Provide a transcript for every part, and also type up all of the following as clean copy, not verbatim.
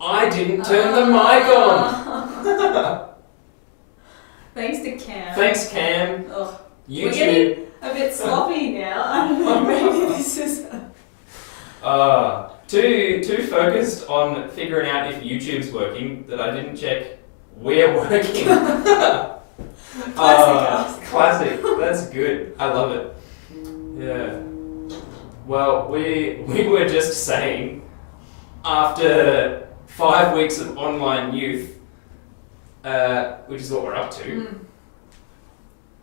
I didn't turn the mic on. Thanks to Cam. Thanks, Cam. Ugh. YouTube. We're getting a bit sloppy now. I don't know, maybe this is... Too focused on figuring out if YouTube's working that I didn't check we're working. Classic. That's good. I love it. Yeah. Well, we were just saying, after 5 weeks of online youth, which is what we're up to,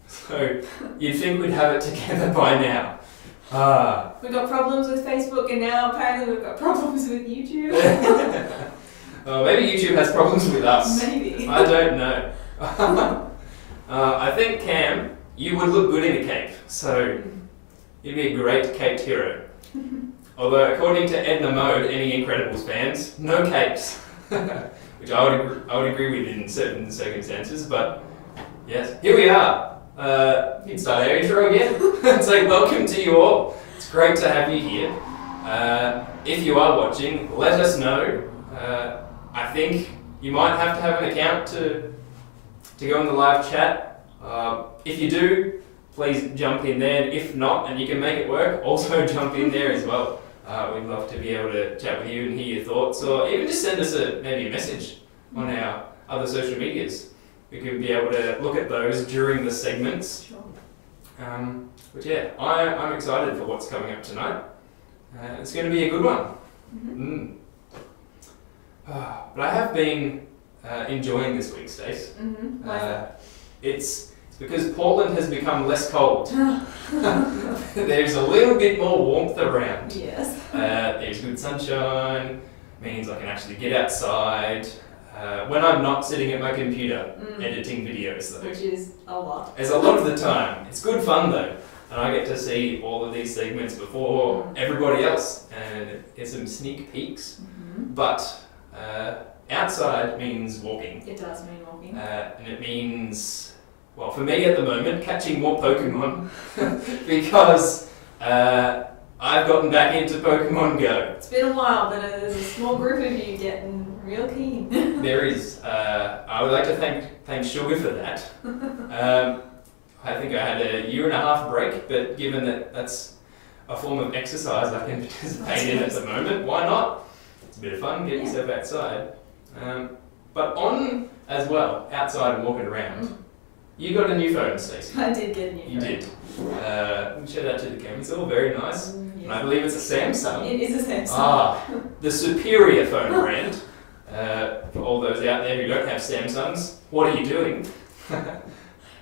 so you'd think we'd have it together by now. We've got problems with Facebook, and now apparently we've got problems with YouTube. Maybe YouTube has problems with us. Maybe. I don't know. I think, Cam, you would look good in a cape, so you'd be a great caped hero. Although, according to Edna Mode, any Incredibles fans, no capes. Which I would agree with in certain circumstances, but yes, here we are. You can start our intro again. It's like, welcome to you all. It's great to have you here. If you are watching, let us know. I think you might have to have an account to go in the live chat. If you do, please jump in there. If not, and you can make it work, also jump in there as well. We'd love to be able to chat with you and hear your thoughts, or even just send us maybe a message on our other social medias. We could be able to look at those during the segments. Sure. But yeah, I'm excited for what's coming up tonight. It's going to be a good one. But I have been enjoying this week, Stace. It's because Portland has become less cold. There's a little bit more warmth around. Yes. There's good sunshine, means I can actually get outside. When I'm not sitting at my computer editing videos, though. Which is a lot. It's a lot of the time. It's good fun, though. And I get to see all of these segments before everybody else and get some sneak peeks. But outside means walking. It does mean walking. And it means, well, for me at the moment, catching more Pokemon because I've gotten back into Pokemon Go. It's been a while, but there's a small group of you getting real keen. There is. I would like to thank Sugar for that. I think I had a 1.5 year break, but given that that's a form of exercise I can participate in at the moment, why not? It's a bit of fun, get yourself outside. But on as well, outside and walking around, you got a new phone, Stacey. I did get a new phone. You did. Shout out to the camera. It's all very nice. Yes. And I believe it's a Samsung. It is a Samsung. The superior phone brand. For all those out there who don't have Samsungs, what are you doing?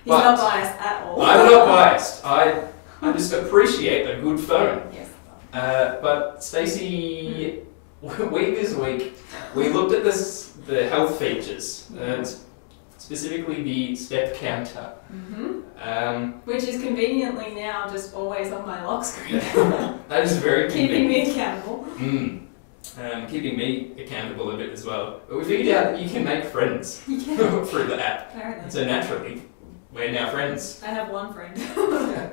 He's not biased at all. I'm not biased. I just appreciate a good phone. Yes. But Stacey, this week, we looked at the health features, specifically the step counter. Which is conveniently now just always on my lock screen. That is very Keeping convenient. me accountable. Keeping me accountable a bit as well. But we figured out that you can make friends You can. through the app. Apparently. So naturally, we're now friends. I have one friend.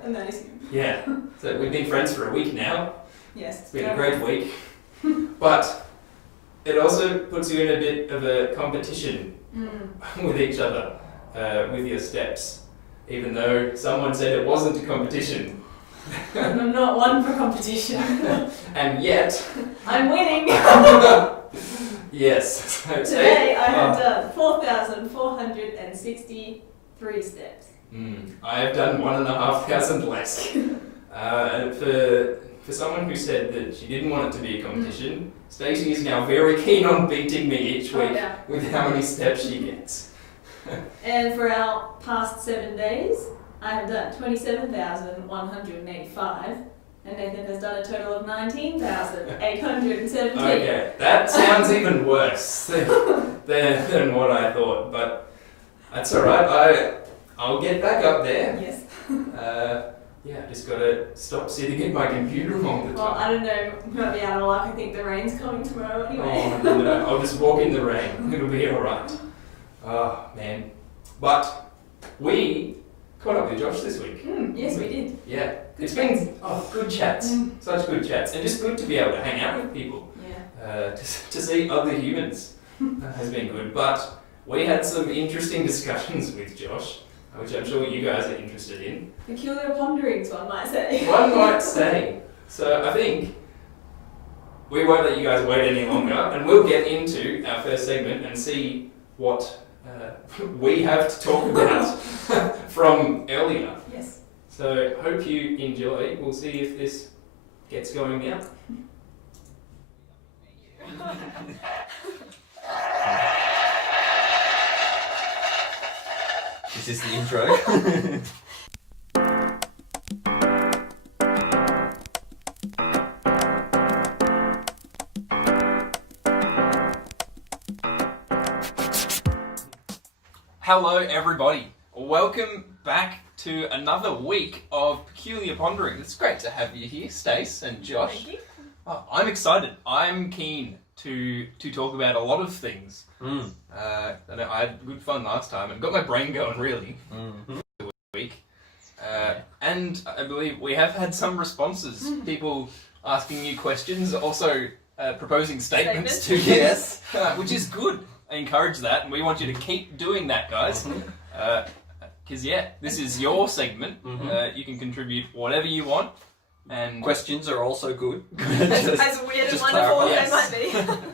And that is you. Yeah. So we've been friends for a week now. Yes. It's been a great week. But it also puts you in a bit of a competition with each other, with your steps. Even though someone said it wasn't a competition. And I'm not one for competition. And yet... I'm winning! Yes. So Today I have done 4,463 steps. I have done 1,500 less. For someone who said that she didn't want it to be a competition, Stacey is now very keen on beating me each week with how many steps she gets. And for our past 7 days, I have done 27,185, and Nathan has done a total of 19,817. Okay, that sounds even worse than what I thought, but that's alright. I'll get back up there. Yes. I just gotta stop sitting at my computer all the time. Well, I don't know, might be out of luck. I think the rain's coming tomorrow anyway. Oh, no, I'll just walk in the rain. It'll be alright. Oh, man. But we caught up with Josh this week. Yes, we did. Yeah. Good It's chats. been good chats. Such good chats. And just good to be able to hang out with people. Yeah. to see other humans has been good. But we had some interesting discussions with Josh, which I'm sure you guys are interested in. Peculiar ponderings, one might say. One might say. So I think we won't let you guys wait any longer, and we'll get into our first segment and see what we have to talk about from earlier. Yes. So hope you enjoy. We'll see if this gets going now. Is this the intro? Hello everybody, welcome back to another week of Peculiar Pondering. It's great to have you here, Stace and Josh. Thank you. Oh, I'm excited. I'm keen to talk about a lot of things. And I had good fun last time and got my brain going really the week. And I believe we have had some responses. People asking you questions, also proposing statements to you, Yes. which is good. I encourage that, and we want you to keep doing that, guys. Because this is your segment. You can contribute whatever you want. And Questions are also good. As weird and wonderful as they might be.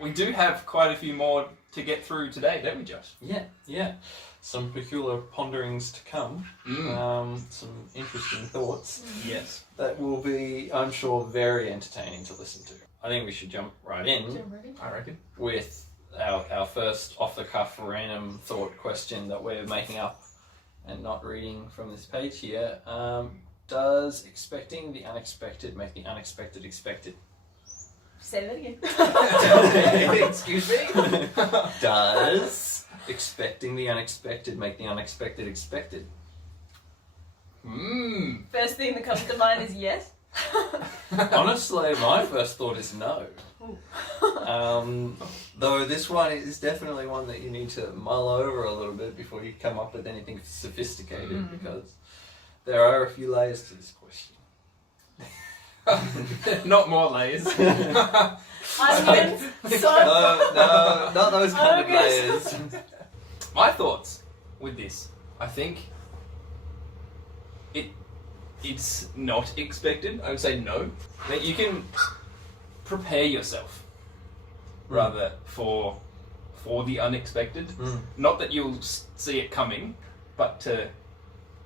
we do have quite a few more to get through today, don't we, Josh? Yeah. Some peculiar ponderings to come. Some interesting thoughts Yes. that will be, I'm sure, very entertaining to listen to. I think we should jump right in I reckon. with our first off-the-cuff random thought question that we're making up and not reading from this page here. Does expecting the unexpected make the unexpected expected? Say that again. Excuse me? Does expecting the unexpected make the unexpected expected? First thing that comes to mind is yes. Honestly, my first thought is no. Though this one is definitely one that you need to mull over a little bit before you come up with anything sophisticated, because there are a few layers to this question. Not more layers. Onions, No, not those kind of layers. My thoughts with this, I think it's not expected. I would say no. That you can prepare yourself rather for the unexpected. Not that you'll see it coming, but to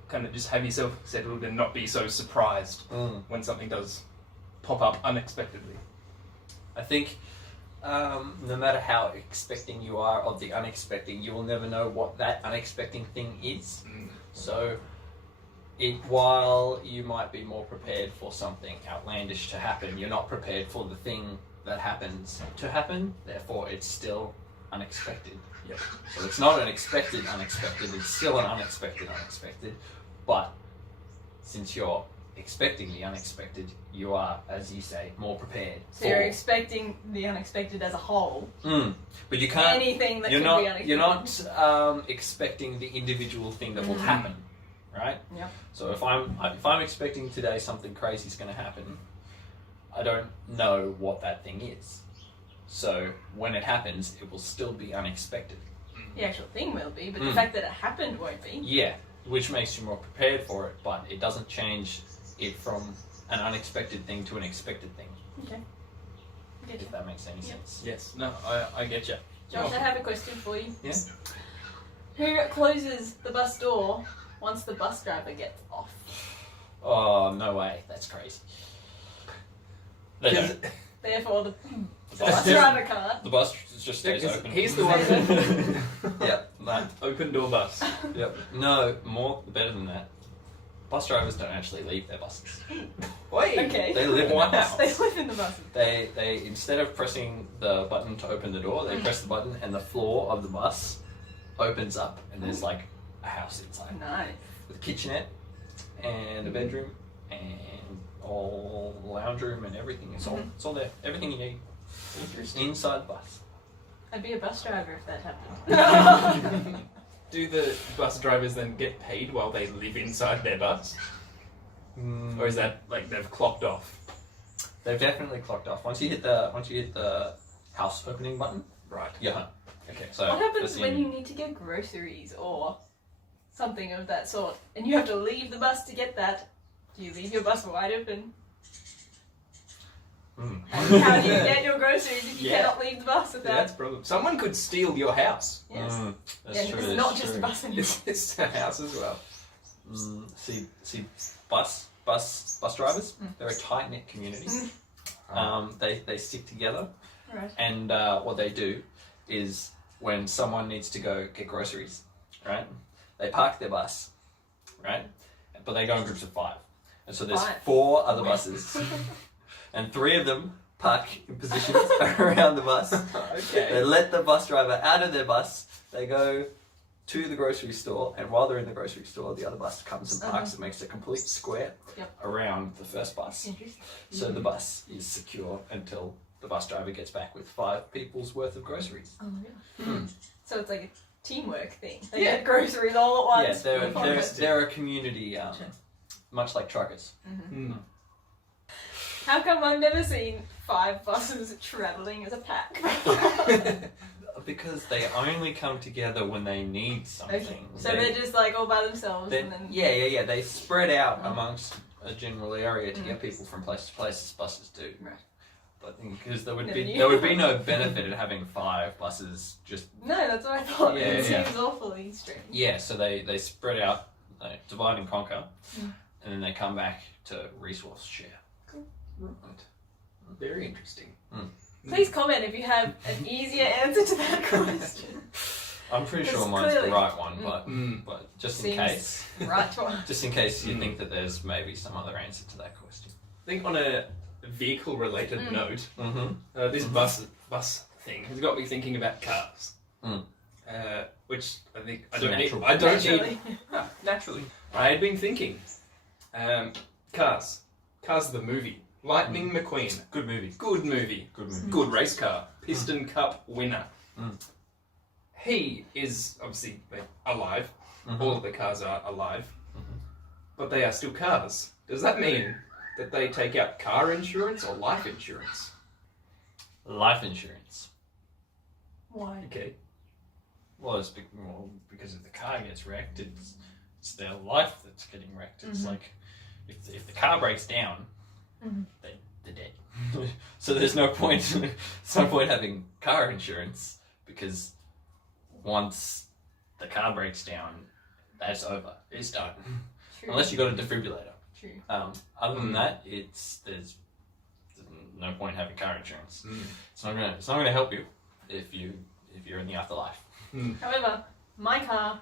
kind of just have yourself settled and not be so surprised when something does pop up unexpectedly. I think no matter how expecting you are of the unexpected, you will never know what that unexpected thing is. So, while you might be more prepared for something outlandish to happen, you're not prepared for the thing that happens to happen, therefore it's still unexpected. Yep. So it's not an expected unexpected, it's still an unexpected, but since you're expecting the unexpected, you are, as you say, more prepared. So you're expecting the unexpected as a whole. But you can't. Anything that you're could not. be unexpected. You're not expecting the individual thing that will happen, right? Yep. So if I'm expecting today something crazy is going to happen, I don't know what that thing is. So when it happens, it will still be unexpected. The actual thing will be, but the fact that it happened won't be. Yeah, which makes you more prepared for it, but it doesn't change it from an unexpected thing to an expected thing. Okay. Get you. If that makes any sense. Yes. No, I get you. Josh, I have a question for you. Yeah. Who closes the bus door once the bus driver gets off? Oh, no way. That's crazy. They don't. Therefore, the The bus bus, driver can't. the bus just stays Because open. he's the one Yep, that. open door bus. Yep. No, better than that. Bus drivers don't actually leave their buses. Wait. Okay. They live in Wow. the house. They live in the buses. They instead of pressing the button to open the door, they press the button and the floor of the bus opens up and there's like a house inside Nice. with a kitchenette and a bedroom and all lounge room and everything. It's all there. Everything you need inside the bus. I'd be a bus driver if that happened. Do the bus drivers then get paid while they live inside their bus? Or is that like they've clocked off? They've definitely clocked off. Once you hit the house opening button, Right. you're home. Okay, so What happens when assume- you need to get groceries or something of that sort, and you have to leave the bus to get that? Do you leave your bus wide open? Mm. And how do you get your groceries if you Yeah. cannot leave the bus with Yeah, that? that's a problem. Someone could steal your house. Yes. That's Yeah, true. it's that's not just true. a bus anymore. It's a house as well. See, bus drivers. They're a tight knit community. They stick together, Right. and what they do is when someone needs to go get groceries, right? They park their bus, right? But they go in groups of 5, and so there's 4 other buses, and 3 of them park in positions around the bus. They Okay. let the bus driver out of their bus. They go to the grocery store, and while they're in the grocery store, the other bus comes and parks and makes a complete square around the first bus. Interesting. So the bus is secure until the bus driver gets back with 5 people's worth of groceries. Oh my god. So it's like a teamwork thing. They Yeah. get groceries all at Yeah, once. they're a community, much like truckers. Mm. How come I've never seen 5 buses travelling as a pack? Because they only come together when they need something. Okay. So they're just like all by themselves and then... Yeah. They spread out amongst a general area to get people from place to place, as buses do. Right. But because there would Never be knew. there would be no benefit in having 5 buses just. No, that's what I thought. Yeah, It yeah. seems awfully strange. Yeah, so they spread out, they divide and conquer, Mm. and then they come back to resource share. Right. Very interesting. Please comment if you have an easier answer to that question. I'm pretty sure Because mine's the clearly- right one, Mm. but just in Seems case, right to us. just in case you think that there's maybe some other answer to that question. I think on a vehicle-related note, Mm-hmm. this bus thing has got me thinking about cars. Mm. Which I think It's natural. I don't need. Naturally. Naturally. I had been thinking, Cars the movie, Lightning McQueen, Good movie. good movie, Good movie. good race car, Piston Cup winner. Mm. He is obviously alive. Mhm. All of the cars are alive, but they are still cars. Does that mean that they take out car insurance or life insurance? Life insurance. Why? Okay. Well, because if the car gets wrecked, it's their life that's getting wrecked. It's like if the car breaks down, they're dead. So there's no point. There's no point having car insurance because once the car breaks down, that's over. It's done. True. Unless you got a defibrillator. True. Other than that, there's no point having car insurance. It's not gonna help you if you're in the afterlife. However, my car,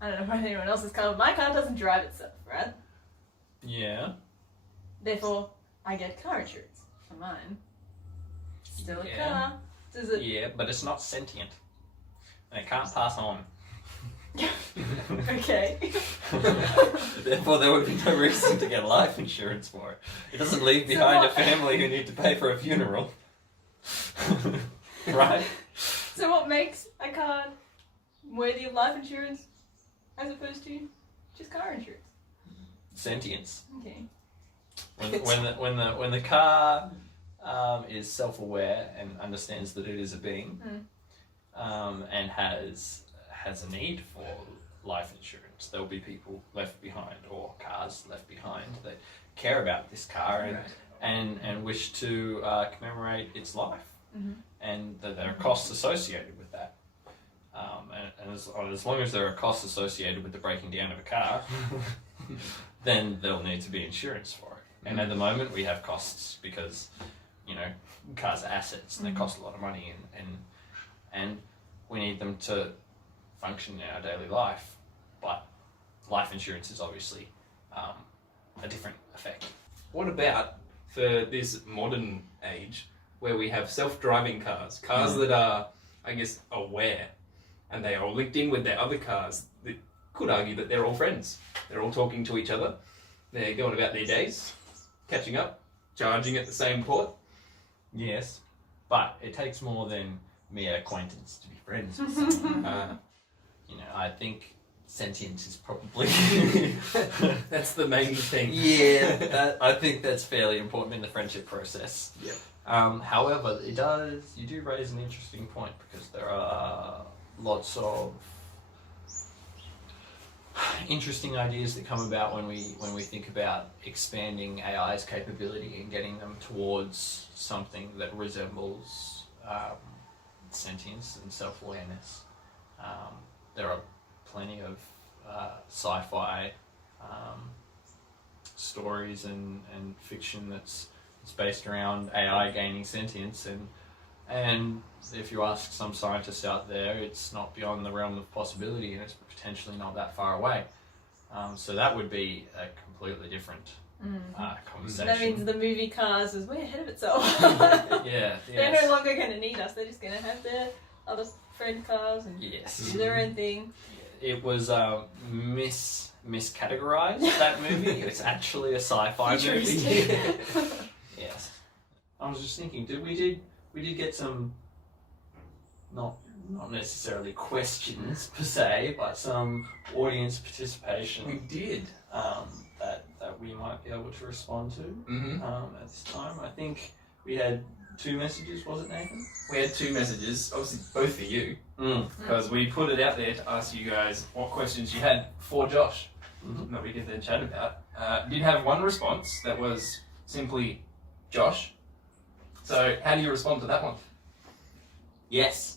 I don't know about anyone else's car, but my car doesn't drive itself, right? Yeah. Therefore, I get car insurance for mine. Still a Yeah. car. Does it? Yeah, but it's not sentient. And it can't pass on. Okay. Therefore, there would be no reason to get life insurance for it. It doesn't leave behind a what- family who need to pay for a funeral. Right? So what makes a car worthy of life insurance as opposed to just car insurance? Sentience. Okay. When the car is self-aware and understands that it is a being, and has a need for life insurance, there will be people left behind or cars left behind that care about this car and wish to commemorate its life, and that there are costs associated with that. And as long as there are costs associated with the breaking down of a car, then there'll need to be insurance for it. And at the moment, we have costs because, cars are assets and they cost a lot of money, and we need them to function in our daily life. But life insurance is obviously a different effect. What about for this modern age where we have self-driving cars that are, I guess, aware, and they are all linked in with their other cars that could argue that they're all friends. They're all talking to each other. They're going about their days, catching up, charging at the same port. Yes, but it takes more than mere acquaintance to be friends with someone. I think sentience is probably That's the main thing. I think that's fairly important in the friendship process. Yep. However, you do raise an interesting point, because there are lots of interesting ideas that come about when we think about expanding AI's capability and getting them towards something that resembles sentience and self-awareness. There are plenty of sci-fi stories and fiction that's based around AI gaining sentience, and if you ask some scientists out there, it's not beyond the realm of possibility, and it's potentially not that far away. So that would be a completely different conversation. That means the movie Cars is way ahead of itself. Yeah, They're yes. no longer going to need us. They're just going to have their other friend cars and Yes. do their own thing. It was miscategorized, that movie. It's actually a sci-fi movie. Futuristic. Yes. I was just thinking, we did get some, not necessarily questions per se, but some audience participation. We did. That we might be able to respond to Mm-hmm. at this time. I think we had 2 messages, was it, Nathan? We had 2 messages, obviously both for you, because we put it out there to ask you guys what questions you had for Josh that we could then chat about. Did have 1 response that was simply Josh. So how do you respond to that one? Yes.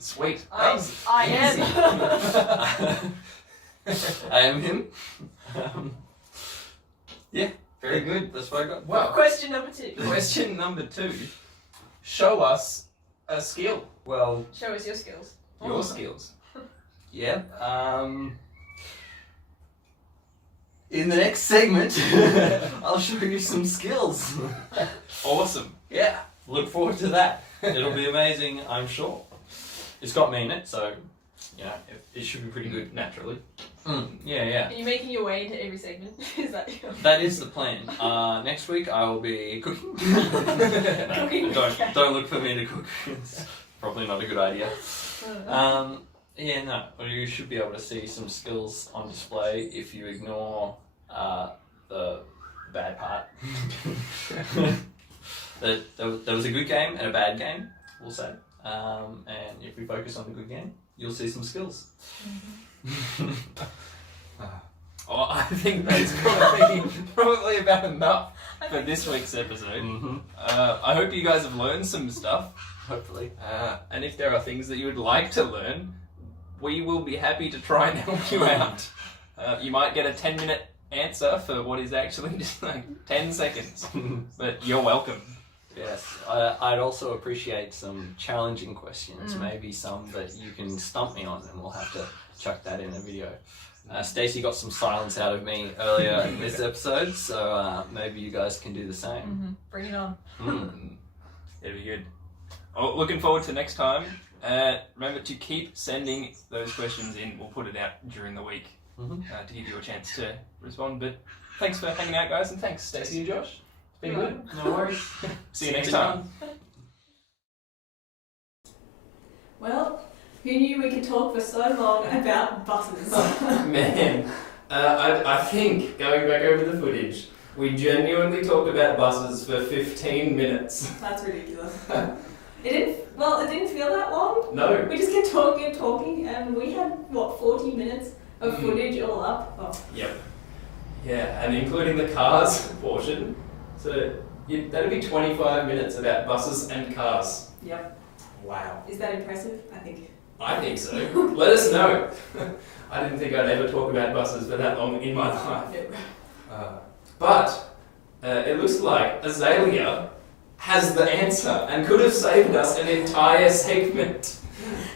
Sweet. I am. I am him. Yeah, very good. That's what I got. Well, Question number 2. question number 2. Show us a skill. Well, Show us your skills. Your skills. yeah. In the next segment, I'll show you some skills. Awesome. Yeah, look forward to that. It'll be amazing, I'm sure. It's got me in it, so it should be pretty good. Naturally. Yeah. Are you making your way into every segment? Is that your... That is the plan. Next week I will be cooking. Cooking. Don't look for me to cook. It's probably not a good idea. But you should be able to see some skills on display if you ignore the bad part. There was a good game and a bad game, we'll say. And if we focus on the good game, you'll see some skills. I think that's probably about enough for this week's episode. I hope you guys have learned some stuff. Hopefully. And if there are things that you would like to learn, we will be happy to try and help you out. You might get a 10-minute answer for what is actually just like 10 seconds, but you're welcome. Yes, I'd also appreciate some challenging questions, maybe some that you can stump me on, and we'll have to chuck that in a video. Stacey got some silence out of me earlier in this episode, so maybe you guys can do the same. Bring it on. It'll be good. Oh, looking forward to next time. Remember to keep sending those questions in. We'll put it out during the week to give you a chance to respond. But thanks for hanging out, guys, and thanks, Stacey and Josh. It's been good. No worries. See you next time. Well, who knew we could talk for so long about buses? Man, I think, going back over the footage, we genuinely talked about buses for 15 minutes. That's ridiculous. It didn't feel that long. No. We just kept talking, and we had, 40 minutes of footage all up? Oh. Yep. Yeah, and including the cars portion. So that'd be 25 minutes about buses and cars. Yep. Wow. Is that impressive? I think so. Let us know. I didn't think I'd ever talk about buses for that long in my life. But it looks like Azalea has the answer and could have saved us an entire segment.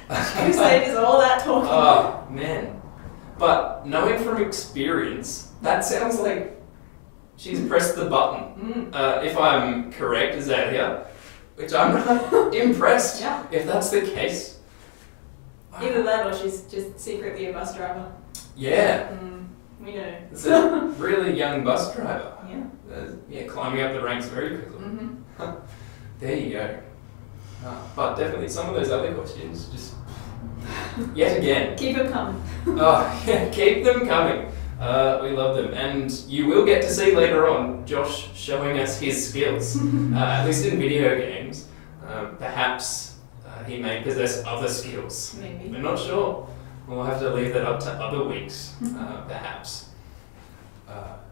Who saved us all that talking? Oh, man. But knowing from experience, that sounds like she's pressed the button. If I'm correct, Azalea, which I'm not impressed if that's the case. Either that or she's just secretly a bus driver. Yeah. We know. It's a really young bus driver. Yeah. Climbing up the ranks very quickly. There you go. But definitely some of those other questions, just Yet again. Keep them coming. Oh, yeah, keep them coming. We love them. And you will get to see later on Josh showing us his skills, at least in video games. Perhaps he may possess other skills. Maybe. We're not sure. We'll have to leave that up to other weeks, perhaps.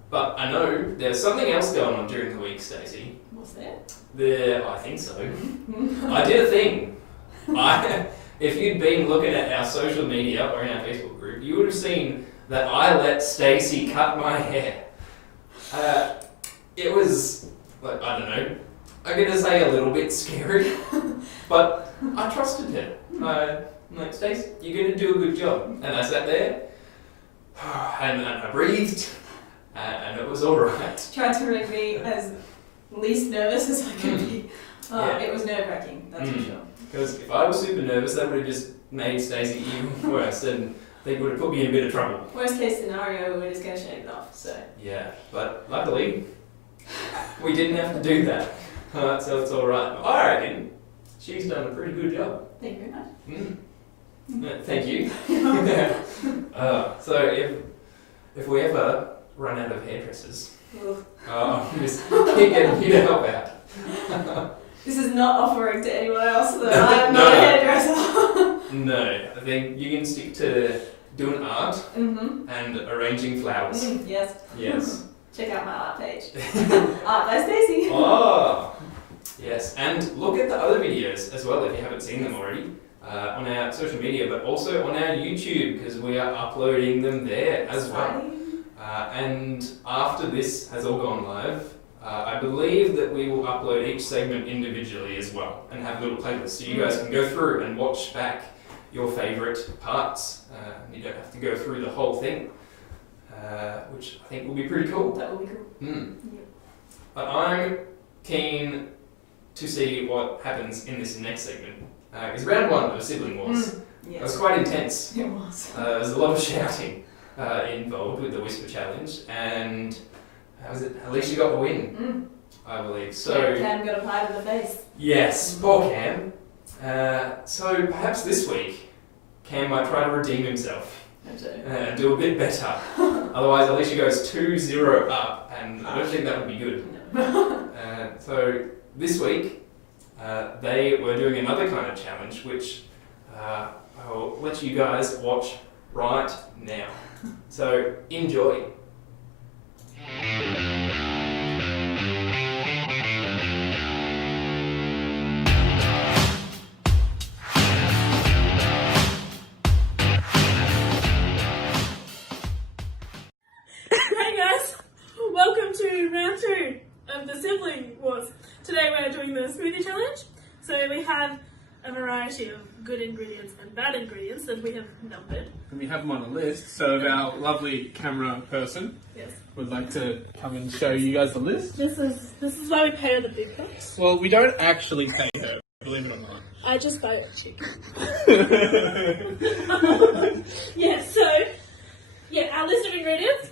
But I know there's something else going on during the week, Stacey. What's that? I think so. I did a thing. If you'd been looking at our social media or in our Facebook group, you would have seen that I let Stacey cut my hair. It was, like, I don't know, I'm going to say a little bit scary, but I trusted her. I'm like, Stacey, you're going to do a good job. And I sat there, and I breathed, and it was alright. Tried to make me as least nervous as I could be. Yeah. It was nerve-wracking, that's for sure. Because if I was super nervous, that would have just made Stacey even worse, and they would have put me in a bit of trouble. Worst case scenario, we're just going to shave it off, so. Yeah, but luckily, we didn't have to do that, so it's alright. I reckon she's done a pretty good job. Thank you very much. Thank you. So if we ever run out of hairdressers, just keep getting you to help out. This is not offering to anyone else that I am No, not a no. hairdresser. No, I think you can stick to doing art Mm-hmm. and arranging flowers. Yes. Yes. Check out my art page. Art by Stacey. Oh, yes. And look at the other videos as well if you haven't seen them already on our social media, but also on our YouTube because we are uploading them there as well. And after this has all gone live, I believe that we will upload each segment individually as well and have little playlists so you guys can go through and watch back your favourite parts. You don't have to go through the whole thing, which I think will be pretty cool. That will be cool. Mm. Yeah. But I'm keen to see what happens in this next segment. Because round one of Sibling Wars, it was Yes. quite intense. It was. There was a lot of shouting involved with the Whisper Challenge, and how was it? Alicia got the win, I believe. So Cam got a pie to the face. yes, poor Cam. So perhaps this week, Cam might try to redeem himself and do a bit better. Otherwise, Alicia goes 2-0 up, and I don't think that would be good. No. So this week, they were doing another kind of challenge, which I'll let you guys watch right now. So enjoy. Hey guys, welcome to round 2 of the Sibling Wars. Today we're doing the smoothie challenge. So we have a variety of good ingredients and bad ingredients that we have numbered. And we have them on a list, so if our lovely camera person Yes. would like to come and show you guys the list. This is why we pay her the big bucks. Well, we don't actually pay her, believe it or not. I just buy it cheap. Yeah, our list of ingredients.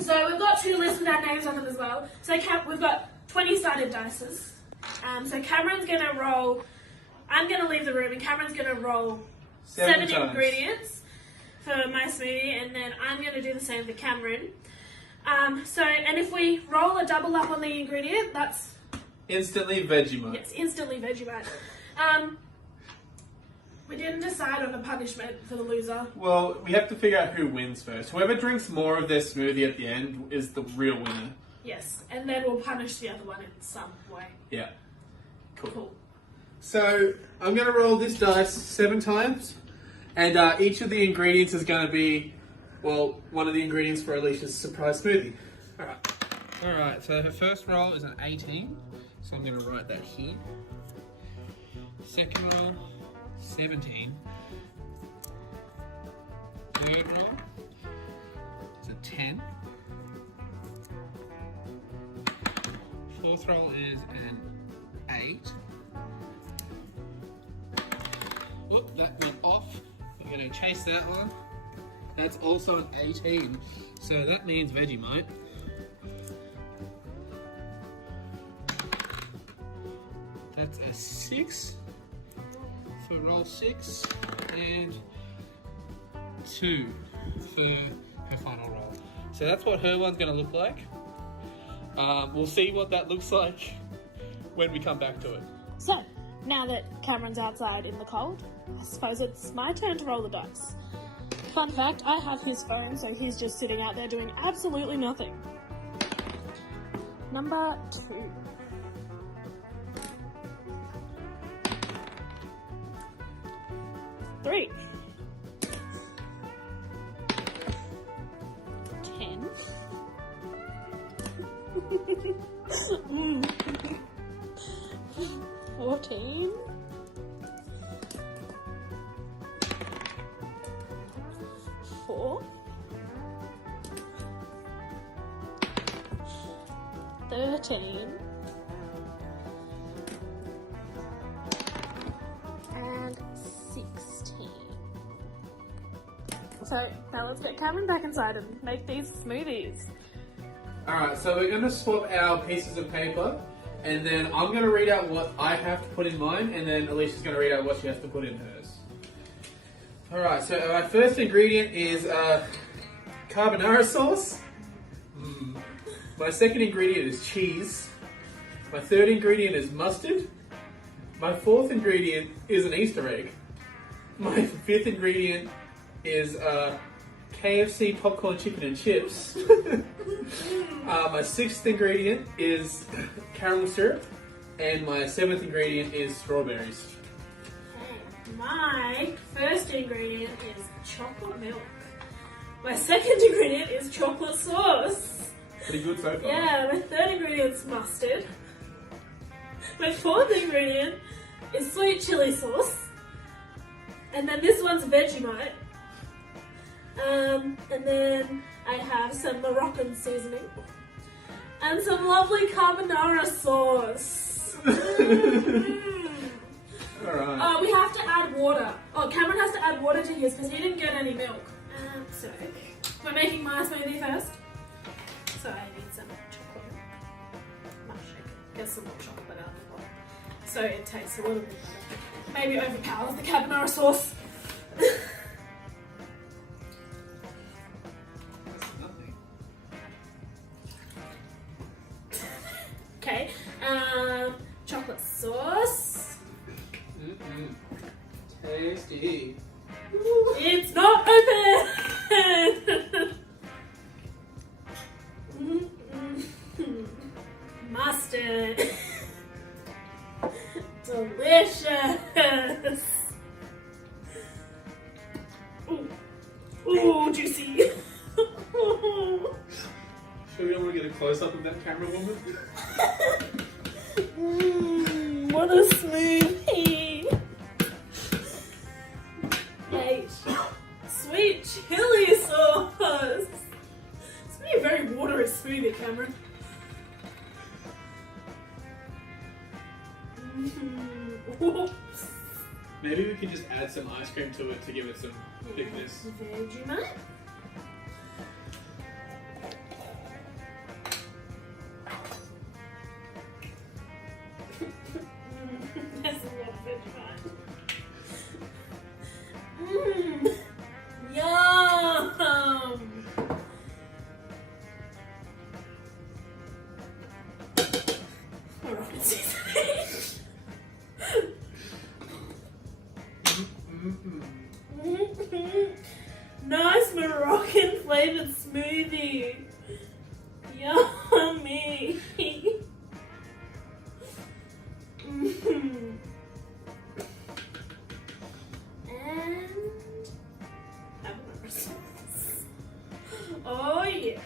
So we've got 2 lists with our names on them as well. So we've got 20-sided dices. So Cameron's going to roll, I'm going to leave the room and Cameron's going to roll 7 times. ingredients for my smoothie, and then I'm going to do the same for Cameron. And if we roll a double up on the ingredient, that's Instantly Vegemite. yes, instantly Vegemite. We didn't decide on a punishment for the loser. Well, we have to figure out who wins first. Whoever drinks more of their smoothie at the end is the real winner. Yes, and then we'll punish the other one in some way. Yeah. Cool. Cool. So, I'm going to roll this dice 7 times, and each of the ingredients is going to be, well, one of the ingredients for Alicia's surprise smoothie. Alright, so her first roll is an 18, so I'm going to write that here. Second roll, 17. Third roll is a 10. Fourth roll is an 8. Oop, that went off. We're going to chase that one. That's also an 18. So that means Vegemite. That's a 6. for roll 6 and 2 for her final roll. So that's what her one's going to look like. We'll see what that looks like when we come back to it. So, now that Cameron's outside in the cold, I suppose it's my turn to roll the dice. Fun fact, I have his phone, so he's just sitting out there doing absolutely nothing. Number 2. Three. 10. Mm. 14. 4. 13. And 16. So now let's get Cameron back inside and make these smoothies. Alright, so we're going to swap our pieces of paper, and then I'm going to read out what I have to put in mine, and then Alicia's going to read out what she has to put in hers. Alright, so our first ingredient is carbonara sauce. My second ingredient is cheese. My third ingredient is mustard. My fourth ingredient is an Easter egg. My fifth ingredient is KFC popcorn chicken and chips. My sixth ingredient is caramel syrup. And my seventh ingredient is strawberries. Okay. My first ingredient is chocolate milk. My second ingredient is chocolate sauce. Pretty good so far. Yeah, my third ingredient is mustard. My fourth ingredient is sweet chili sauce. And then this one's Vegemite. And then I have some Moroccan seasoning. And some lovely carbonara sauce. Alright. We have to add water. Oh, Cameron has to add water to his because he didn't get any milk. So, we're making my smoothie first. So I need some chocolate milk. Much sugar. Get some more chocolate out of the bottom. So it tastes a little bit better. Maybe overpowers the carbonara sauce. Okay, chocolate sauce. Tasty. It's not open! Mustard. Delicious. Ooh, ooh, juicy. Should we all get a close up of that camera woman? What a smoothie. 8. Sweet chili sauce. It's gonna be a very watery smoothie, Cameron. Oops. Maybe we can just add some ice cream to it to give it some thickness. Vegemite. That's a lot of Vegemite. Yum! Moroccan seasoning. Nice Moroccan flavored smoothie. Yummy. And carbonara sauce. Oh yeah.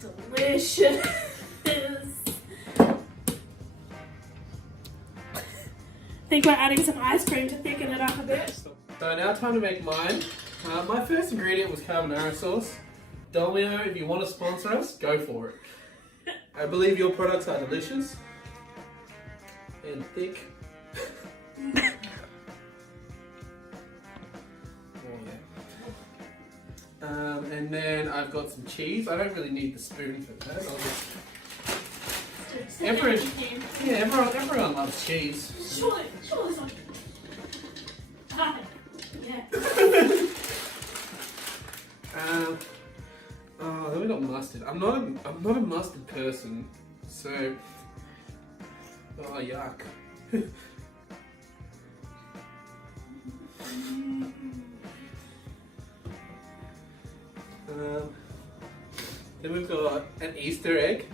Delicious. I think we're adding some ice cream to thicken it up a bit. So now time to make mine. My first ingredient was carbonara sauce. Domino, if you want to sponsor us, go for it. I believe your products are delicious and thick. Oh yeah. And then I've got some cheese. I don't really need the spoon for that. I'll just... everyone loves cheese. Surely something. Hi. Yeah. Then we got mustard. I'm not a mustard person, so yuck. Then we've got an Easter egg.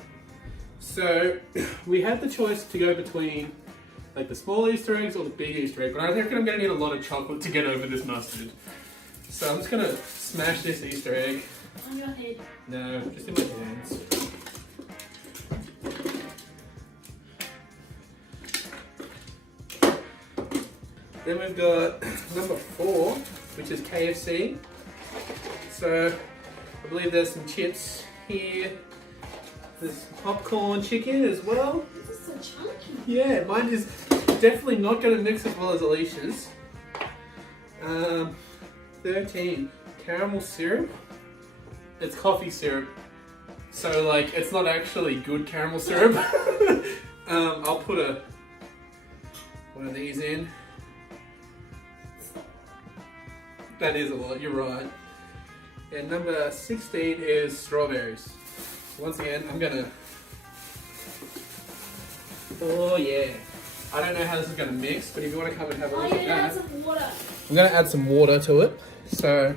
So we had the choice to go between like the small Easter eggs or the big Easter egg, but I reckon I'm going to need a lot of chocolate to get over this mustard. So I'm just going to smash this Easter egg. On your head. No, just in my hands. Then we've got number 4, which is KFC. So I believe there's some chips here. There's popcorn chicken as well. This is so chunky. Yeah, mine is definitely not going to mix as well as Alicia's. 13, caramel syrup. It's coffee syrup. So like, it's not actually good caramel syrup. I'll put one of these in. That is a lot, you're right. And number 16 is strawberries. Once again, I'm gonna... Oh yeah. I don't know how this is gonna mix, but if you want to come and have a look at that. Some water. I'm gonna add some water to it. So,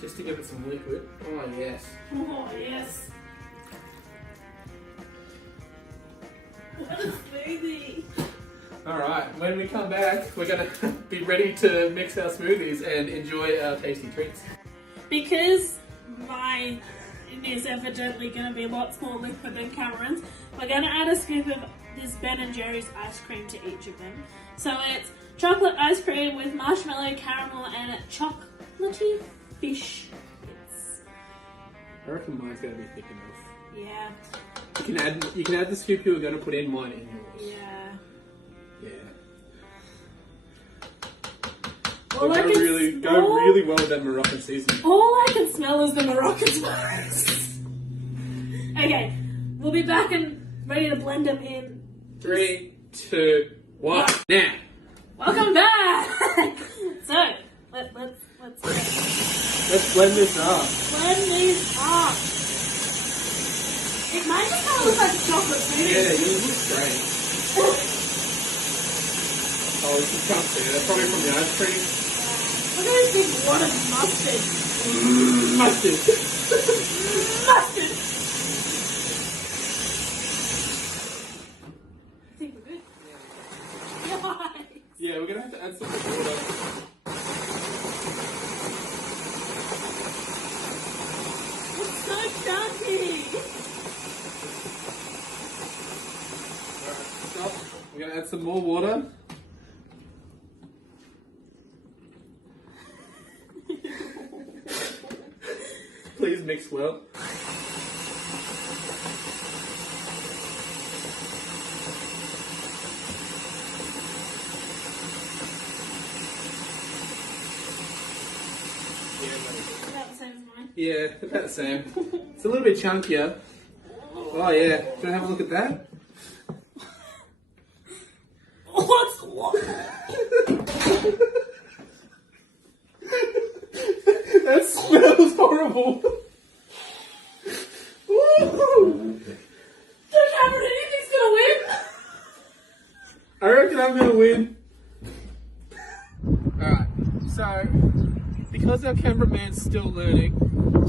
just to give it some liquid. Oh yes. Oh, yes. What a smoothie. Alright, when we come back, we're gonna be ready to mix our smoothies and enjoy our tasty treats. Because mine is evidently going to be lots more liquid than Cameron's, we're going to add a scoop of this Ben & Jerry's ice cream to each of them. So it's chocolate ice cream with marshmallow, caramel, and chocolatey fish bits. I reckon mine's gonna be thick enough. Yeah. You can add the scoop you were gonna put in mine in yours. Yeah. Yeah. All I Go can really well with that Moroccan seasoning. All I can smell is the Moroccan spice. Okay, we'll be back and ready to blend them in. 3, 2, 1, now! Welcome back! So, let's Let's blend this up. blend these up. It might just kind of look like a chocolate smoothie. Yeah, yours looks great. Oh, there's some chunks there. That's probably from the ice cream. Look at this big wad of mustard. Mustard. Mustard! I think we're good. Yikes. Yeah, we're gonna have to add some more water. It's so chunky. Alright, stop. We're gonna add some more water. Please mix well. About the same as mine. Yeah, about the same. It's a little bit chunkier. Oh yeah, do you want to have a look at that? What's what? That smells horrible. Ooh. Don't Cameron, anything's gonna win. I reckon I'm gonna win. Alright, so because our cameraman's still learning,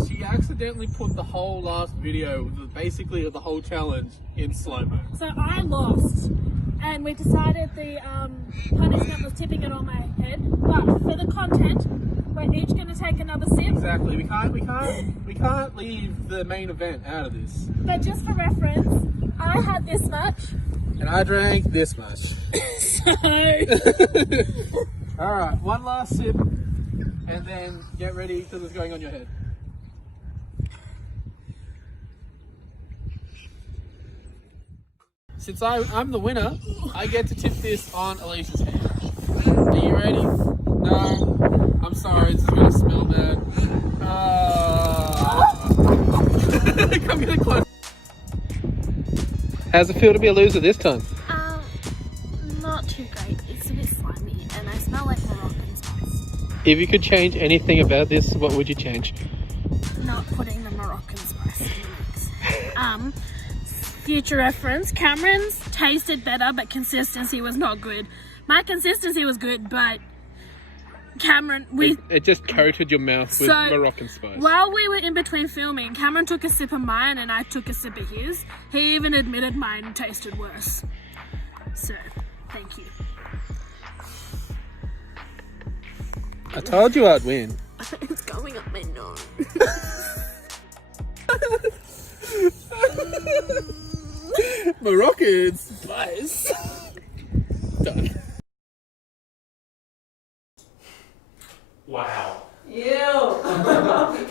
she accidentally put the whole last video, basically the whole challenge, in slow-mo. So I lost, and we decided the punishment was tipping it on my head. But for the content, we're each going to take another sip. Exactly. We can't leave the main event out of this. But just for reference, I had this much. And I drank this much. So Alright, one last sip, and then get ready because it's going on your head. Since I'm the winner, I get to tip this on Alicia's head. Are you ready? No, I'm sorry, it's gonna smell bad. Come here close. How's it feel to be a loser this time? Not too great. It's a bit slimy and I smell like Moroccan spice. If you could change anything about this, what would you change? Not putting the Moroccan spice in the mix. Future reference, Cameron's tasted better but consistency was not good. My consistency was good, but Cameron, It just coated your mouth with Moroccan spice. while we were in between filming, Cameron took a sip of mine and I took a sip of his. He even admitted mine tasted worse. So, thank you. I told you I'd win. It's going up my nose. Moroccan spice. Done. Wow. Ew!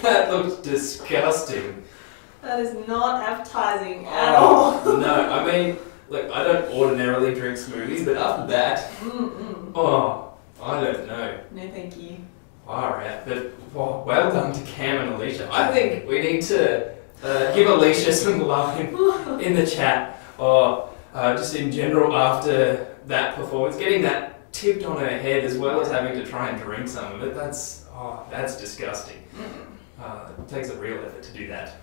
That looks disgusting. That is not appetizing at all. No, I mean, look, I don't ordinarily drink smoothies, but after that, oh, I don't know. No, thank you. Far out. But well done to Cam and Alicia. I think we need to give Alicia some love in the chat, or just in general after that performance. Getting that tipped on her head as well as having to try and drink some of it, that's disgusting. It takes a real effort to do that.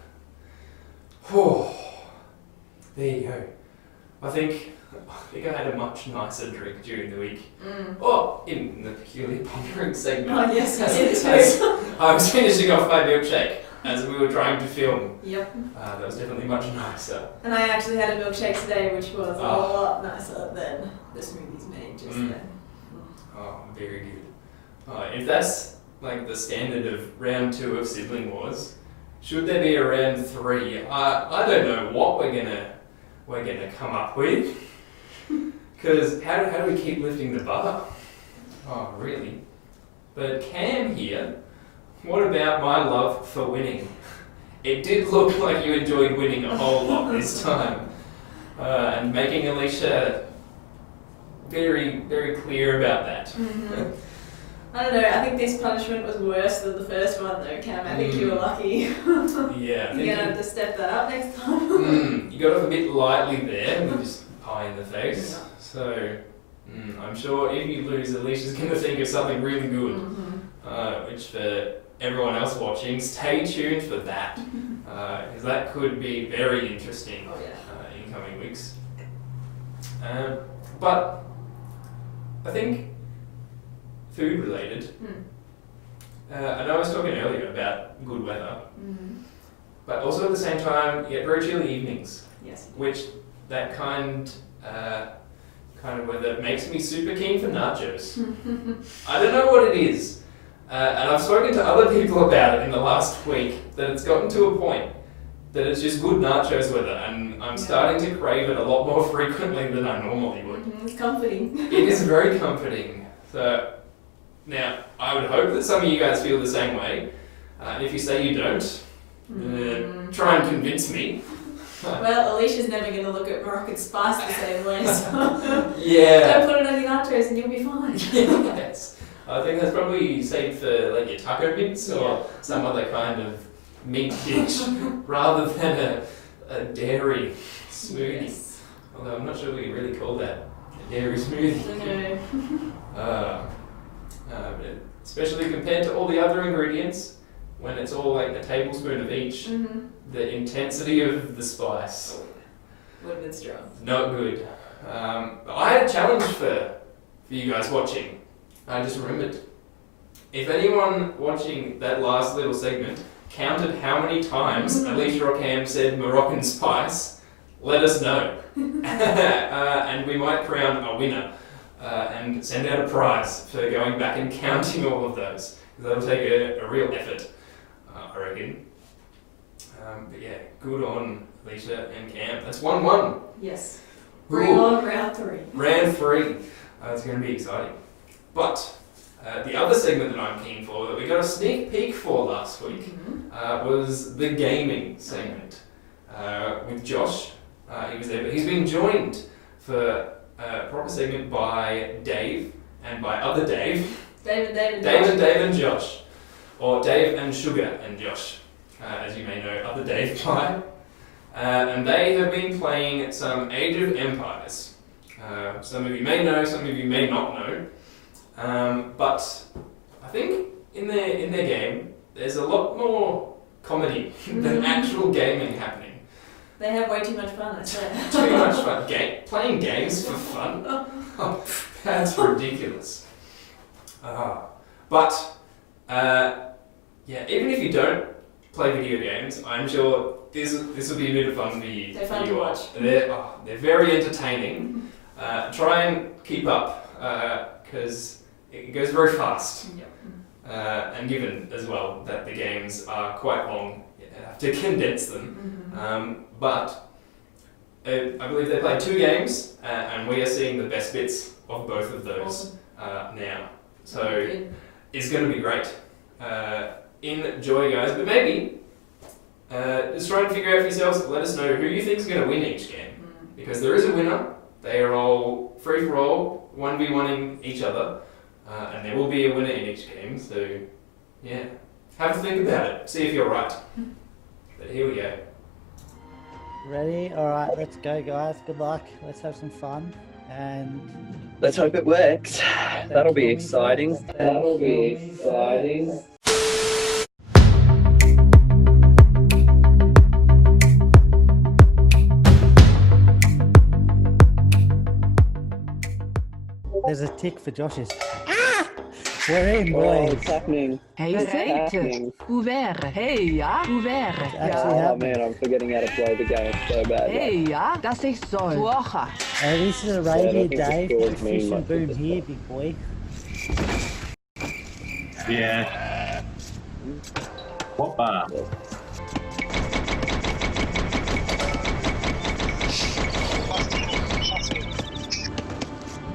Oh, there you go. I think I had a much nicer drink during the week. Oh, in the peculiar pondering segment. Oh, yes, I did too. As I was finishing off my milkshake as we were trying to film. Yep. That was definitely much nicer. And I actually had a milkshake today, which was a lot nicer than the smoothies made just then. Oh, very good. If that's like the standard of round 2 of Sibling Wars, should there be a round 3? I don't know what we're gonna come up with. Because how do we keep lifting the bar? Oh, really? But Cam here, what about my love for winning? It did look like you enjoyed winning a whole lot this time. And making Alicia very, very clear about that. I don't know, I think this punishment was worse than the first one though, Cam. I think you were lucky. Yeah. You're gonna have to step that up next time. You got off a bit lightly there, and just pie in the face. So, I'm sure if you lose, Alicia's going to think of something really good. Which for everyone else watching, stay tuned for that. Because that could be very interesting in coming weeks. But I think food related. I know I was talking earlier about good weather, but also at the same time, very chilly evenings. Yes. Which that kind of weather makes me super keen for nachos. I don't know what it is, and I've spoken to other people about it in the last week. That it's gotten to a point that it's just good nachos weather, and I'm starting to crave it a lot more frequently than I normally would. It's comforting. It is very comforting. So now I would hope that some of you guys feel the same way. And if you say you don't, try and convince me. Well, Alicia's never going to look at Moroccan spice the same way, so Yeah. don't put it on your nachos and you'll be fine. Yes. I think that's probably safe for like your taco bits or some other kind of meat dish rather than a dairy smoothie. Yes. Although I'm not sure we can really call that a dairy smoothie. No. But especially compared to all the other ingredients, when it's all like a tablespoon of each, the intensity of the spice, Would have been strong. not good. I had a challenge for you guys watching. I just remembered. If anyone watching that last little segment counted how many times Alicia or Cam said Moroccan spice, let us know. And we might crown a winner and send out a prize for going back and counting all of those. That'll take a real effort, I reckon. But yeah, good on Alicia and Cam. That's 1-1. Yes. Bring Ooh. on round 3. Round 3. It's going to be exciting. But the other segment that I'm keen for, that we got a sneak peek for last week, was the gaming segment with Josh. He was there, but he's been joined for a proper segment by Dave and by other Dave. Dave and Dave and Josh. Or Dave and Sugar and Josh, as you may know, other Dave Pie. And they have been playing some Age of Empires. Some of you may know, some of you may not know. But I think in their game, there's a lot more comedy than actual gaming happening. They have way too much fun, I'd say. Too much fun. Playing games for fun? Oh, that's ridiculous. But, yeah, even if you don't play video games, I'm sure this will be a bit of fun for you. They're fun to watch. They're very entertaining. Try and keep up, because it goes very fast. Yep. And given as well that the games are quite long, you have to condense them. But I believe they played 2 games, and we are seeing the best bits of both of those now. So it's going to be great. Enjoy, guys. But maybe just try and figure out for yourselves. Let us know who you think is going to win each game, because there is a winner. They are all free for all, 1v1ing each other, and there will be a winner in each game. So yeah, have a think about it. See if you're right. But here we go. Ready? Alright, let's go guys. Good luck. Let's have some fun. And Let's hope it works. That'll be exciting. That'll be exciting. there's a tick for Josh's. We're in, boys. What's happening? Hey, Satan. Ouvert. Hey, ja. Ouvert. Actually Oh happened. man, I'm forgetting how to play the game so bad. Hey, ja. Das ist so. Woche. This is a I radio, think the Dave. scores Big mean fish much and boom at this here, point. big boy. Yeah. What bar?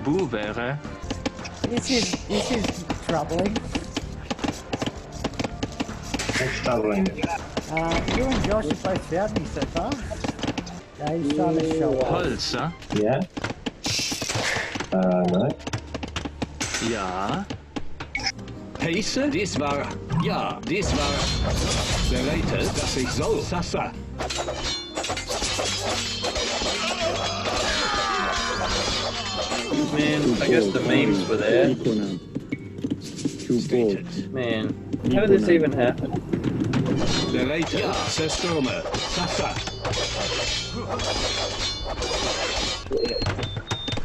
Boeveren. This is troubling. It's troubling. You and Josh have both found me so far. Dave's trying to show off. Holzer. Yeah. No. Ja. Pace. Dit war. Ja, dit war. Bereitet, dass ich soll. Sasa. Man, I guess the memes were there. Man, how did this even happen? Bereitet. Ja. Zestormen. Sasa.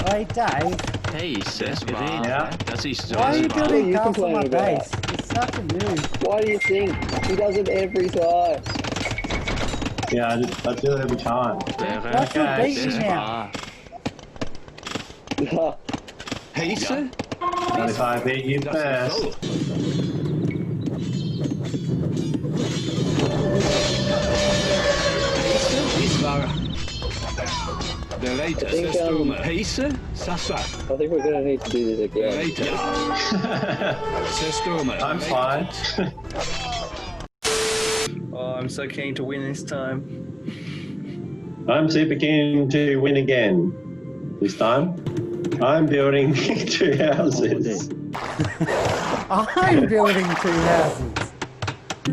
Hey, Dave. Hey, 6 war. Ja. Das ist so. Why are you building you castles on my complaining about? base? It's such a move. Why do you think? He does it every time. Yeah, I do it every time. Beeren. That's your Okay, beating now. Pace. Not if I beat you Das ist first. so. Dit war. Bereitet. think, Zestormen. Pace. Sasa. I think we're gonna need to do this again. Bereitet. Zestormen. I'm fine. Oh, I'm so keen to win this time. I'm super keen to win again. This time, I'm building 2 houses. I'm building 2 houses.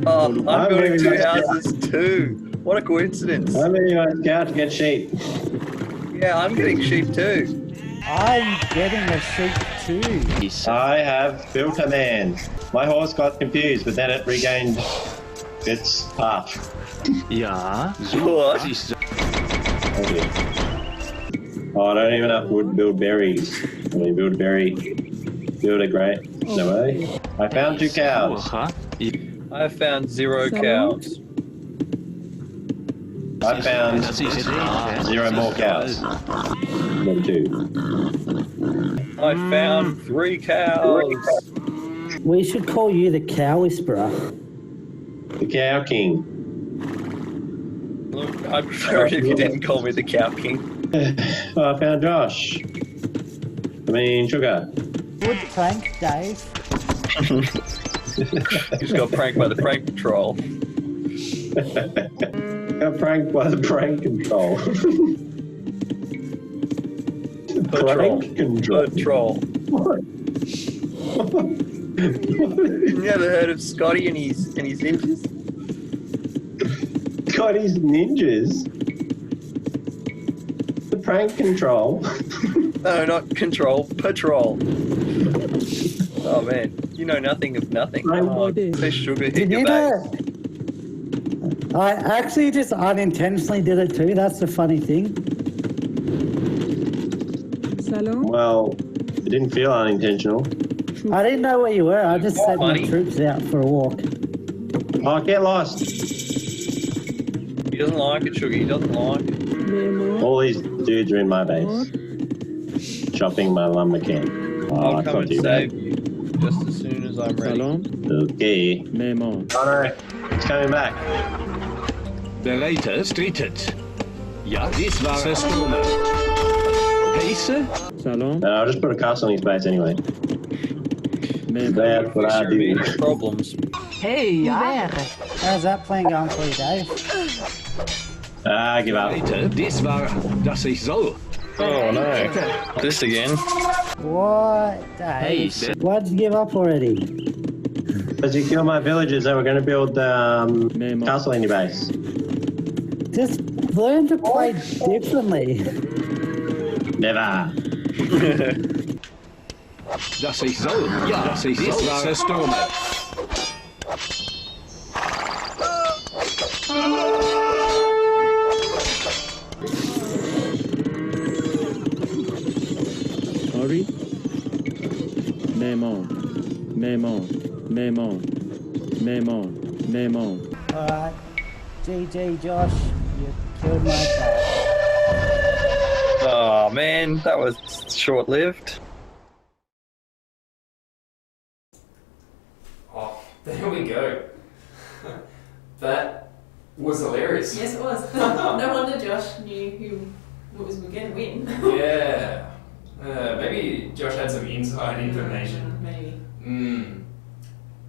Oh, I'm I'm building moving 2 my houses too. What a coincidence. I'm moving my scout to get sheep. Yeah, I'm getting sheep too. I'm getting a sheep too. I have built a man. My horse got confused, but then it regained its path. Ja. What? Das ist so. Oh, I don't even have wood to build berries. I mean, build a great. No way. I found 2 cows. I found 0 cows. I found Das ist wahr. 0 more cows. Then 2. I found 3 cows. We should call you the cow whisperer. The cow king. Look, I'd prefer it if you didn't call me the cow king. Oh, I found Josh. I mean, Sugar. Good prank, Dave. Just got pranked by the prank patrol. Got pranked by the prank control. Patrol. Prank control. Patrol. What? You never heard of Scotty and his ninjas? Scotty's ninjas. The prank control. No, not control, patrol. Oh man, you know nothing of nothing. Say sugar hit your base. I actually just unintentionally did it too. That's the funny thing. Well, it didn't feel unintentional. I didn't know where you were. I just sent my funny. troops out for a walk. Oh, get lost. He doesn't like it, sugar. He doesn't like it. All these dudes are in my base. Chopping my lumber camp. Oh, I'll that's come not and too save bad. you just as soon as I'm ready. Okay. Oh no, it's coming back. Bereiter stritet. Ja, dies war Stormer. Heiße? No, I'll just put a castle in his base anyway. That's what I do. Problems. Hey, ja. How's that plan going for you, Dave? Ah, give up. Bereiter, dies war, dass ich soll. Oh no. This again. What? Dave? Why'd you give up already? Because you killed my villagers that were going to build castle in your base. Just learn to play differently. Never. Dass ich soll. Ja, dass ich dies war Stormer. Sorry? Name on. Alright. GG, Josh. You killed my cat. Oh man, that was short-lived. Oh, there we go. That was hilarious. Yes, it was. No wonder Josh knew who was going to win. Yeah. Maybe Josh had some inside information. Maybe.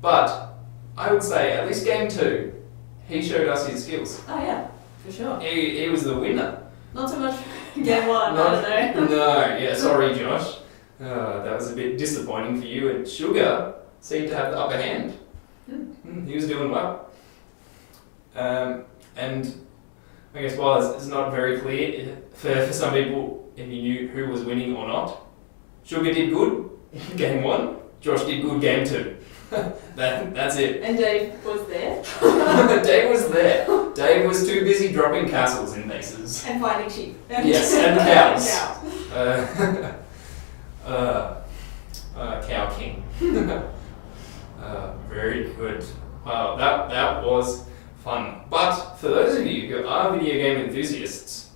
But I would say at least game 2, he showed us his skills. Oh yeah, for sure. He was the winner. Not so much game 1, I don't know. No, yeah, sorry Josh. That was a bit disappointing for you, and Sugar seemed to have the upper hand. He was doing well. And I guess while it's not very clear for some people if you knew who was winning or not, Sugar did good game 1, Josh did good game 2. That's it. And Dave was there. Dave was there. Dave was too busy dropping castles in bases. And finding sheep. Yes, and cows. Cow King. Very good. Wow, that was fun. But for those of you who are video game enthusiasts,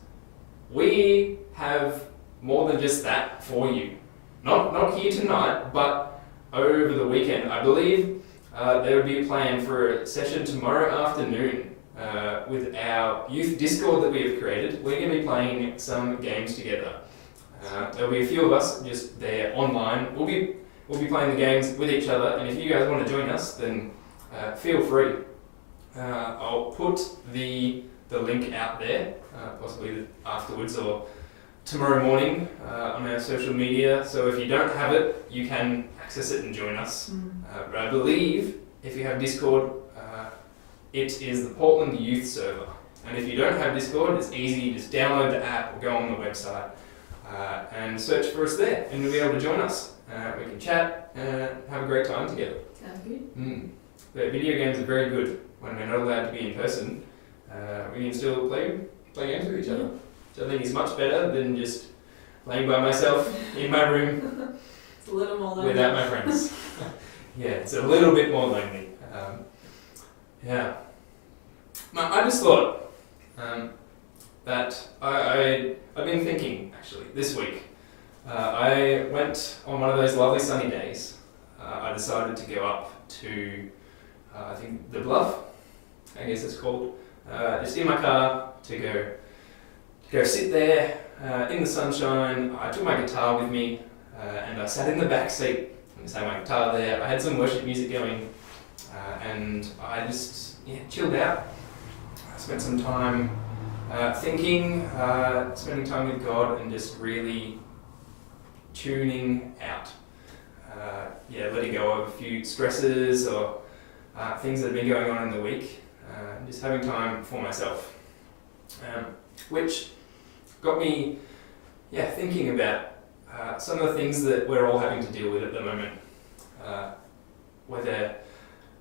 we have more than just that for you. Not here tonight, but over the weekend. I believe there will be a plan for a session tomorrow afternoon with our youth Discord that we have created. We're going to be playing some games together. There'll be a few of us just there online. We'll be playing the games with each other, and if you guys want to join us, then feel free. I'll put the link out there, possibly afterwards or tomorrow morning on our social media. So if you don't have it, you can access it and join us. But I believe if you have Discord, it is the Portland Youth server. And if you don't have Discord, it's easy. You just download the app or go on the website and search for us there, and you'll be able to join us. We can chat and have a great time together. Sounds good. But video games are very good when we're not allowed to be in person. We can still play games with each other. So I think it's much better than just playing by myself in my room. It's a little more lonely. Without my friends. Yeah, it's a little bit more lonely. Yeah. I just thought that I've been thinking actually this week. I went on one of those lovely sunny days. I decided to go up to I think the Bluff, I guess it's called. Just in my car to go sit there in the sunshine. I took my guitar with me and I sat in the back seat and just had my guitar there. I had some worship music going and I just chilled out. I spent some time thinking, spending time with God and just really tuning out. letting go of a few stresses or things that have been going on in the week, just having time for myself, which got me thinking about some of the things that we're all having to deal with at the moment, whether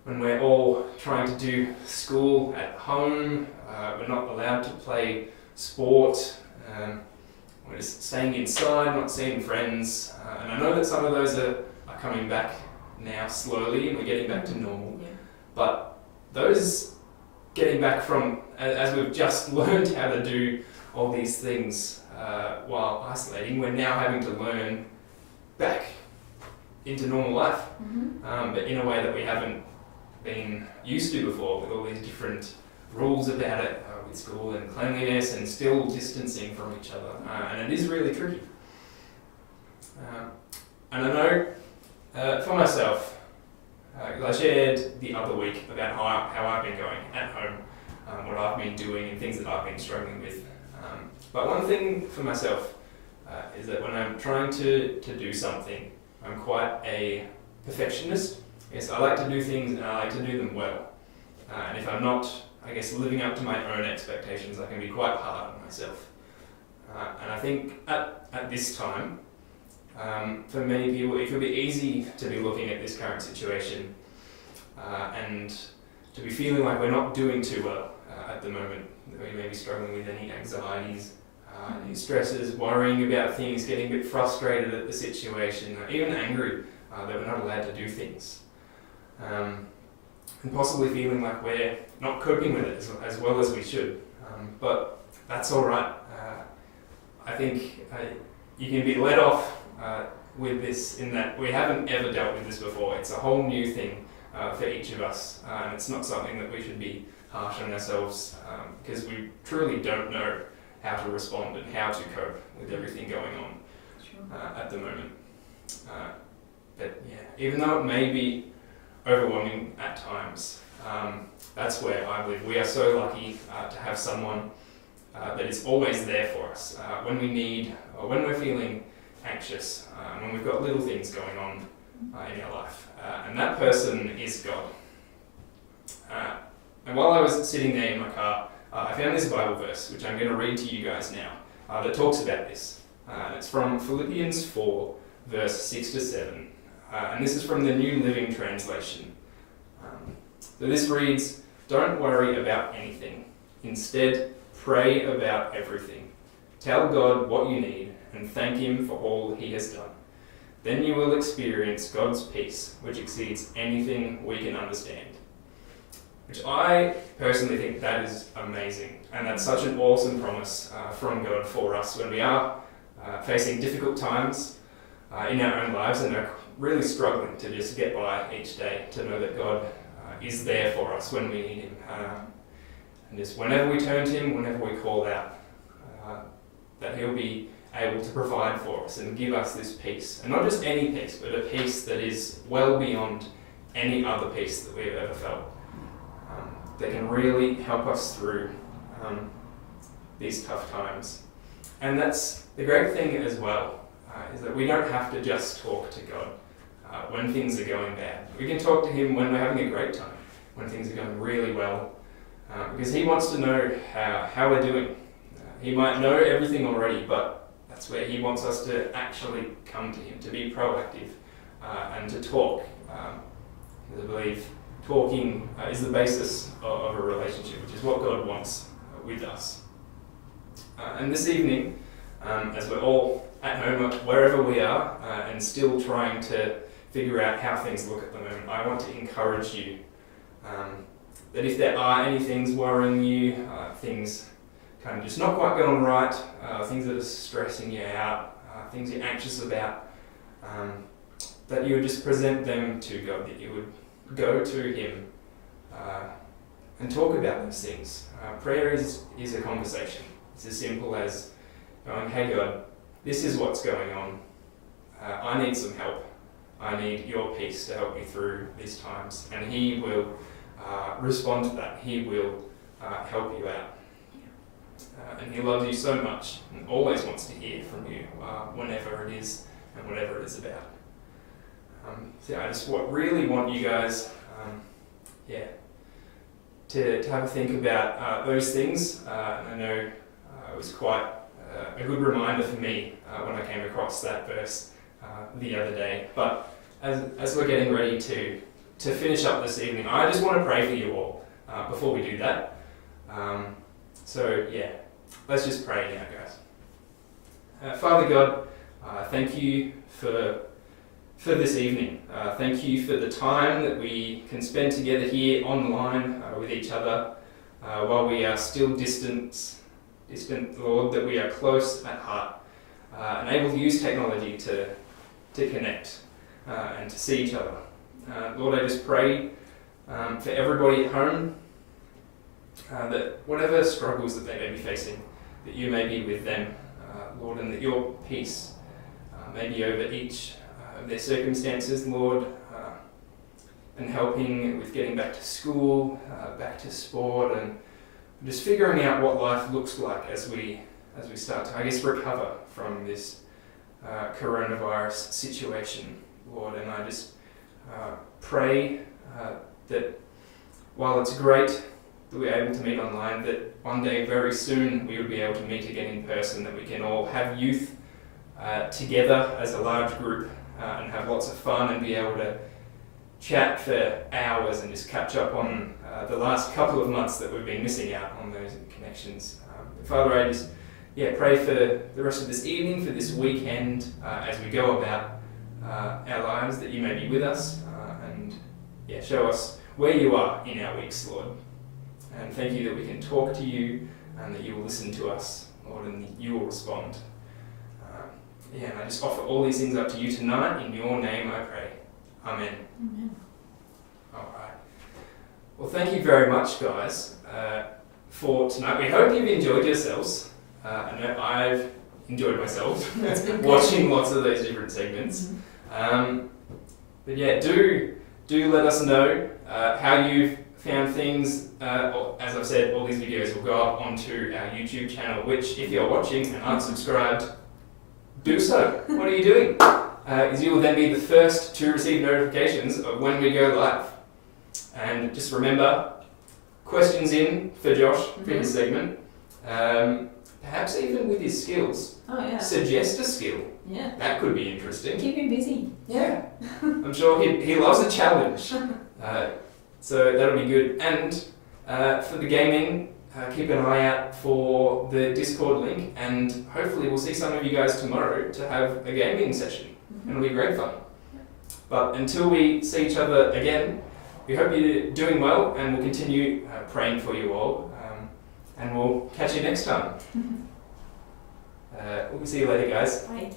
when we're all trying to do school at home, we're not allowed to play sport, we're just staying inside, not seeing friends, and I know that some of those are coming back now slowly and we're getting back to normal, but those getting back from, as we've just learned how to do all these things while isolating, we're now having to learn back into normal life, but in a way that we haven't been used to before, with all these different rules about it, with school and cleanliness and still distancing from each other, and it is really tricky. And I know for myself, I shared the other week about how I've been going at home, what I've been doing and things that I've been struggling with. But one thing for myself is that when I'm trying to do something, I'm quite a perfectionist. Yes, I like to do things and I like to do them well. And if I'm not, I guess, living up to my own expectations, I can be quite hard on myself. And I think at this time, for many people, it could be easy to be looking at this current situation and to be feeling like we're not doing too well at the moment. We may be struggling with any anxieties, any stresses, worrying about things, getting a bit frustrated at the situation, even angry that we're not allowed to do things. And possibly feeling like we're not coping with it as well as we should. But that's all right. I think you can be let off with this in that we haven't ever dealt with this before. It's a whole new thing for each of us, and it's not something that we should be harsh on ourselves because we truly don't know how to respond and how to cope with everything going on at the moment. But even though it may be overwhelming at times, that's where I believe we are so lucky to have someone that is always there for us when we need or when we're feeling anxious, when we've got little things going on in our life. And that person is God. And while I was sitting there in my car, I found this Bible verse, which I'm going to read to you guys now, that talks about this. It's from Philippians 4, verse 6 to 7. And this is from the New Living Translation. So this reads, "Don't worry about anything. Instead, pray about everything. Tell God what you need and thank Him for all He has done. Then you will experience God's peace, which exceeds anything we can understand." Which I personally think that is amazing. And that's such an awesome promise from God for us when we are facing difficult times in our own lives and are really struggling to just get by each day, to know that God is there for us when we need Him. And just whenever we turn to Him, whenever we call out, that He'll be able to provide for us and give us this peace. And not just any peace, but a peace that is well beyond any other peace that we've ever felt. That can really help us through these tough times. And that's the great thing as well, is that we don't have to just talk to God when things are going bad. We can talk to Him when we're having a great time, when things are going really well, because He wants to know how we're doing. He might know everything already, but that's where He wants us to actually come to Him, to be proactive and to talk. Because I believe talking is the basis of a relationship, which is what God wants with us. And this evening, as we're all at home, wherever we are, and still trying to figure out how things look at the moment, I want to encourage you that if there are any things worrying you, things kind of just not quite going right, things that are stressing you out, things you're anxious about, that you would just present them to God, that you would go to Him and talk about those things. Prayer is a conversation. It's as simple as going, "Hey God, this is what's going on. I need some help. I need your peace to help me through these times." And He will respond to that. He will help you out. And He loves you so much and always wants to hear from you whenever it is and whatever it is about. So I just really want you guys, to have a think about those things. And I know it was quite a good reminder for me when I came across that verse the other day. But as we're getting ready to finish up this evening, I just want to pray for you all before we do that. Let's just pray now, guys. Father God, thank you for this evening. Thank you for the time that we can spend together here online with each other while we are still distant, Lord, that we are close at heart and able to use technology to connect and to see each other. Lord, I just pray for everybody at home that whatever struggles that they may be facing, that you may be with them, Lord, and that your peace may be over each of their circumstances, Lord, and helping with getting back to school, back to sport, and just figuring out what life looks like as we start to, I guess, recover from this coronavirus situation, Lord. And I just pray that while it's great that we're able to meet online, that one day very soon we would be able to meet again in person, that we can all have youth together as a large group and have lots of fun and be able to chat for hours and just catch up on the last couple of months that we've been missing out on those connections. Father, I just pray for the rest of this evening, for this weekend, as we go about our lives, that you may be with us and show us where you are in our weeks, Lord. And thank you that we can talk to you and that you will listen to us, Lord, and you will respond. And I just offer all these things up to you tonight. In your name I pray. Amen. Amen. All right. Well, thank you very much, guys, for tonight. We hope you've enjoyed yourselves. I know I've enjoyed myself watching lots of those different segments. But do let us know how you've found things. As I've said, all these videos will go up onto our YouTube channel, which if you're watching and aren't subscribed, do so. What are you doing? Because you will then be the first to receive notifications of when we go live. And just remember, questions in for Josh for his segment. Perhaps even with his skills. Oh yeah. Suggest a skill. Yeah. That could be interesting. Keep him busy. Yeah. I'm sure he loves a challenge. So that'll be good. And for the gaming, keep an eye out for the Discord link, and hopefully we'll see some of you guys tomorrow to have a gaming session. It'll be great fun. But until we see each other again, we hope you're doing well, and we'll continue praying for you all. And we'll catch you next time. We'll see you later, guys. Bye.